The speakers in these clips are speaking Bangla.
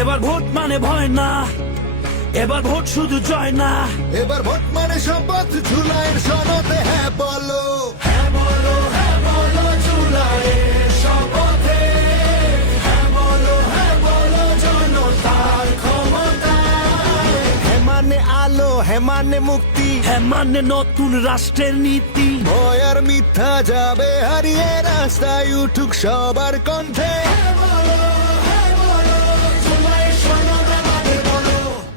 এবার ভোট মানে ভয় না, এবার ভোট শুধু জয় না, এবার ভোট মানে শপথ জুলাইয়ের সনদে হ্যাঁ বলো, হ্যাঁ বলো, হ্যাঁ বলো জুলাইয়ের শপথে, হ্যাঁ বলো জনতার ক্ষমতায়। হ্যাঁ মানে আলো, হ্যাঁ মানে মুক্তি, হ্যাঁ মানে নতুন রাষ্ট্রের নীতি। ভয় আর মিথ্যা যাবে হারিয়ে, রাস্তায় উঠুক সবার কণ্ঠে।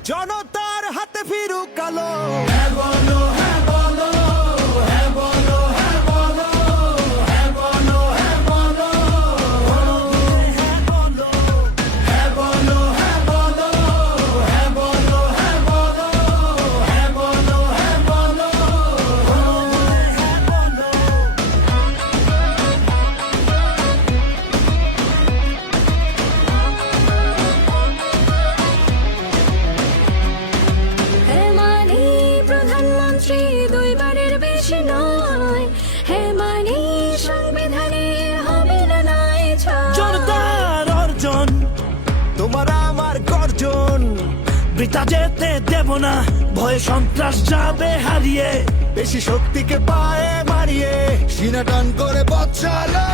জনতার হাতে ফিরুক আলো, হ্যাঁ বলো, হ্যাঁ বলো, হ্যাঁ বলো, হ্যাঁ বলো, হ্যাঁ বলো, হ্যাঁ বলো, হ্যাঁ বলো, হ্যাঁ বলো, হ্যাঁ বলো, হ্যাঁ বলো, হ্যাঁ বলো, হ্যাঁ বলো, হ্যাঁ বলো, হ্যাঁ বলো। হ্যাঁ মানে প্রধানমন্ত্রী দুইবারের বেশি নয়, হ্যাঁ মানে সংবিধানে হবে না নাই ছাড়। জনতার অর্জন তোমার আমার গর্জন, বৃথা যেতে দেব না, ভয়ে সন্ত্রাস যাবে হারিয়ে। বেশি শক্তিকে পায়ে মারিয়ে সিনা টান করে পথ চালো।